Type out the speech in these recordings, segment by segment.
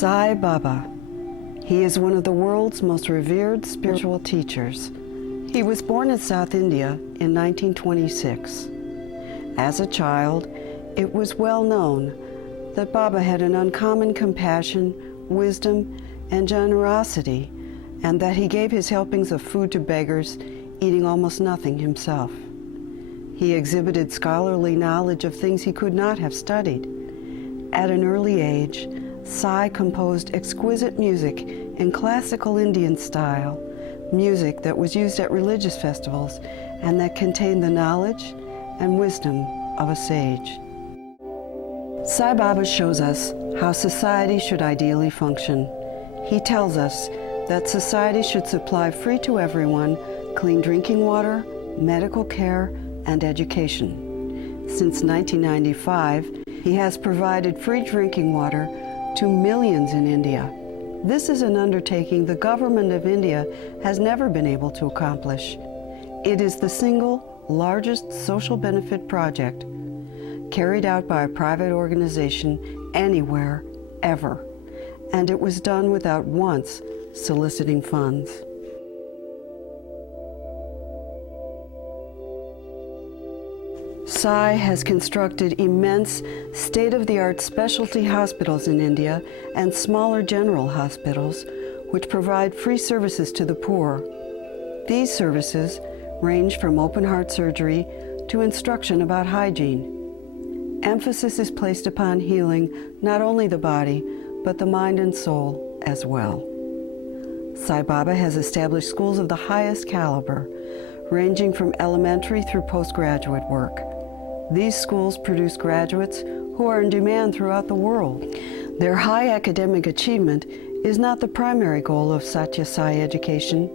Sai Baba. He is one of the world's most revered spiritual teachers. He was born in South India in 1926. As a child, it was well known that Baba had an uncommon compassion, wisdom, and generosity, and that he gave his helpings of food to beggars, eating almost nothing himself. He exhibited scholarly knowledge of things he could not have studied. At an early age, Sai composed exquisite music in classical Indian style, music that was used at religious festivals and that contained the knowledge and wisdom of a sage. Sai Baba shows us how society should ideally function. He tells us that society should supply free to everyone clean drinking water, medical care, and education. Since 1995, he has provided free drinking water to millions in India. This is an undertaking the government of India has never been able to accomplish. It is the single largest social benefit project carried out by a private organization anywhere, ever, and it was done without once soliciting funds. Sai has constructed immense state-of-the-art specialty hospitals in India and smaller general hospitals which provide free services to the poor. These services range from open-heart surgery to instruction about hygiene. Emphasis is placed upon healing not only the body, but the mind and soul as well. Sai Baba has established schools of the highest caliber, ranging from elementary through postgraduate work. These schools produce graduates who are in demand throughout the world. Their high academic achievement is not the primary goal of Satya Sai education.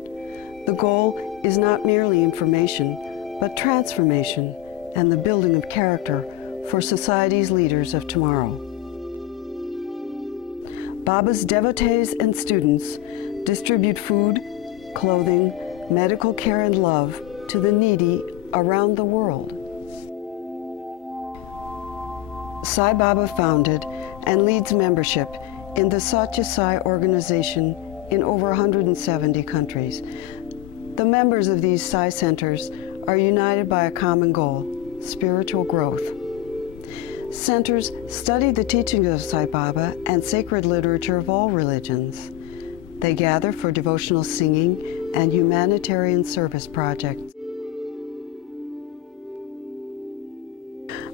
The goal is not merely information, but transformation and the building of character for society's leaders of tomorrow. Baba's devotees and students distribute food, clothing, medical care, and love to the needy around the world. Sai Baba founded and leads membership in the Satya Sai organization in over 170 countries. The members of these Sai centers are united by a common goal: spiritual growth. Centers study the teachings of Sai Baba and sacred literature of all religions. They gather for devotional singing and humanitarian service projects.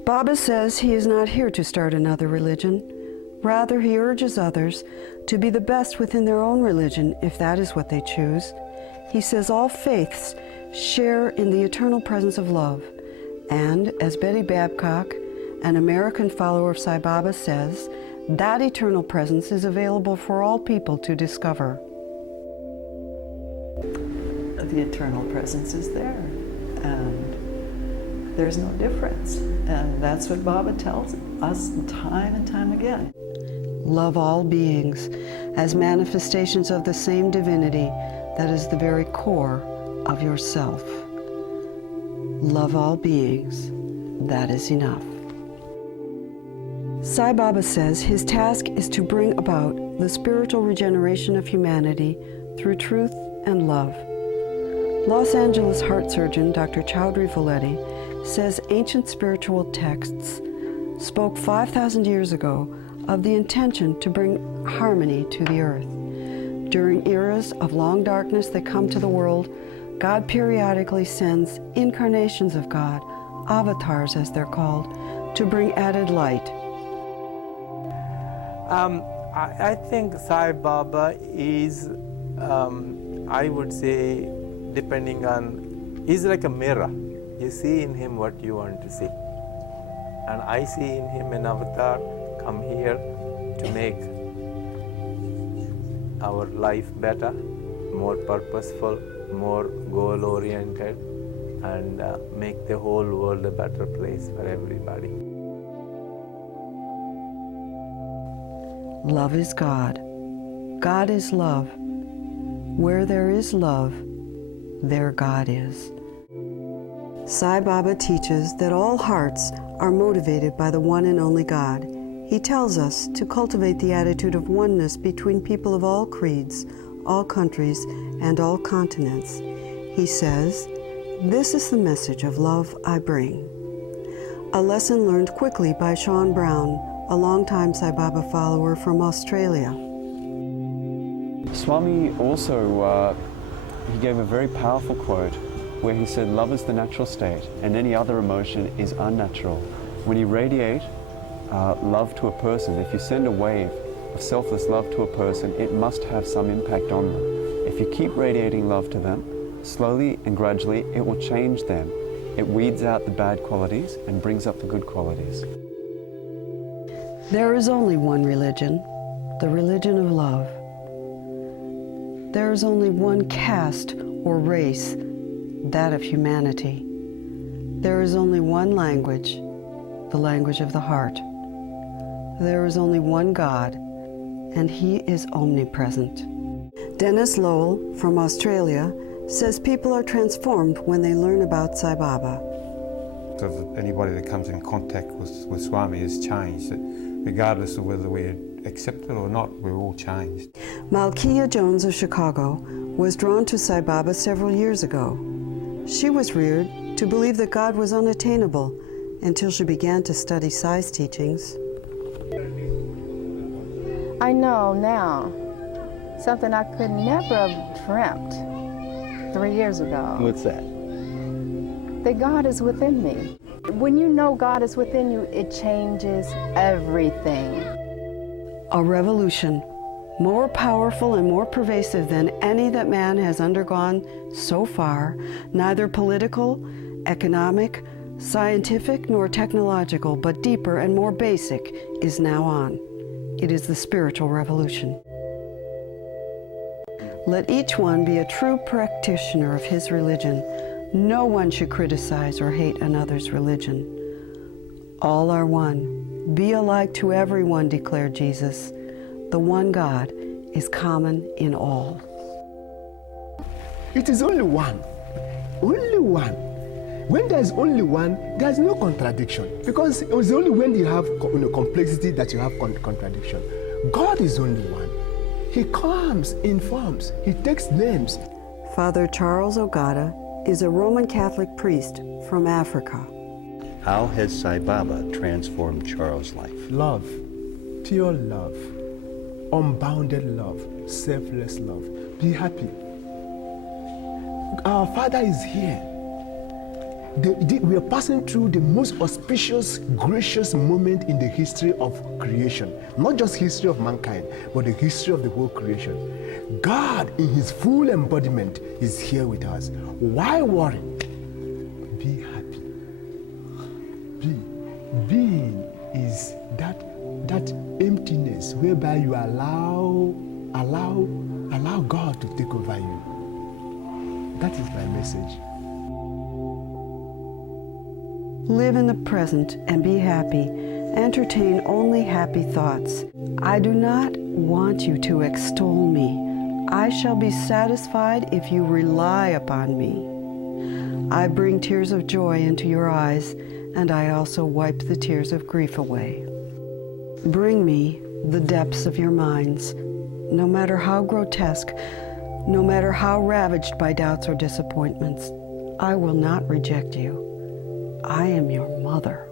Baba says he is not here to start another religion. Rather, he urges others to be the best within their own religion if that is what they choose. He says all faiths share in the eternal presence of love. And, as Betty Babcock, an American follower of Sai Baba, says, that eternal presence is available for all people to discover. The eternal presence is there, and there's no difference. And that's what Baba tells us time and time again. Love all beings as manifestations of the same divinity that is the very core of yourself. Love all beings, that is enough. Sai Baba says his task is to bring about the spiritual regeneration of humanity through truth and love. Los Angeles heart surgeon Dr. Chowdhury Voletti says ancient spiritual texts spoke 5,000 years ago of the intention to bring harmony to the earth. During eras of long darkness that come to the world, God periodically sends incarnations of God, avatars as they're called, to bring added light. I think Sai Baba is, I would say, depending on, he's like a mirror. You see in him what you want to see. And I see in him an avatar come here to make our life better, more purposeful, more goal-oriented, and make the whole world a better place for everybody. Love is God. God is love. Where there is love, there God is. Sai Baba teaches that all hearts are motivated by the one and only God. He tells us to cultivate the attitude of oneness between people of all creeds, all countries, and all continents. He says, "This is the message of love I bring." A lesson learned quickly by Sean Brown, a longtime Sai Baba follower from Australia. Swami also, he gave a very powerful quote where he said, love is the natural state and any other emotion is unnatural. When you radiate love to a person, if you send a wave of selfless love to a person, it must have some impact on them. If you keep radiating love to them, slowly and gradually it will change them. It weeds out the bad qualities and brings up the good qualities. There is only one religion, the religion of love. There is only one caste or race, that of humanity. There is only one language, the language of the heart. There is only one God, and He is omnipresent. Dennis Lowell from Australia says people are transformed when they learn about Sai Baba. Of anybody that comes in contact with Swami is changed, regardless of whether we accept it or not, we're all changed. Malkia Jones of Chicago was drawn to Sai Baba several years ago. She was reared to believe that God was unattainable until she began to study Sai's teachings. I know now something I could never have dreamt 3 years ago. What's that? That God is within me. When you know God is within you, it changes everything. A revolution more powerful and more pervasive than any that man has undergone so far, neither political, economic, scientific, nor technological, but deeper and more basic, is now on. It is the spiritual revolution. Let each one be a true practitioner of his religion. No one should criticize or hate another's religion. All are one. Be alike to everyone, declared Jesus. The one God is common in all. It is only one. Only one. When there's only one, there's no contradiction. Because it's only when you have complexity that you have contradiction. God is only one. He comes in forms. He takes names. Father Charles Ogata is a Roman Catholic priest from Africa. How has Sai Baba transformed Charles' life? Love, pure love, unbounded love, selfless love. Be happy. Our Father is here. We are passing through the most auspicious, gracious moment in the history of creation. Not just history of mankind, but the history of the whole creation. God, in His full embodiment, is here with us. Why worry? Be happy. Being is that emptiness whereby you allow God to take over you. That is my message. Live in the present and be happy. Entertain only happy thoughts. I do not want you to extol me. I shall be satisfied if you rely upon me. I bring tears of joy into your eyes, and I also wipe the tears of grief away. Bring me the depths of your minds, no matter how grotesque, no matter how ravaged by doubts or disappointments. I will not reject you. I am your mother.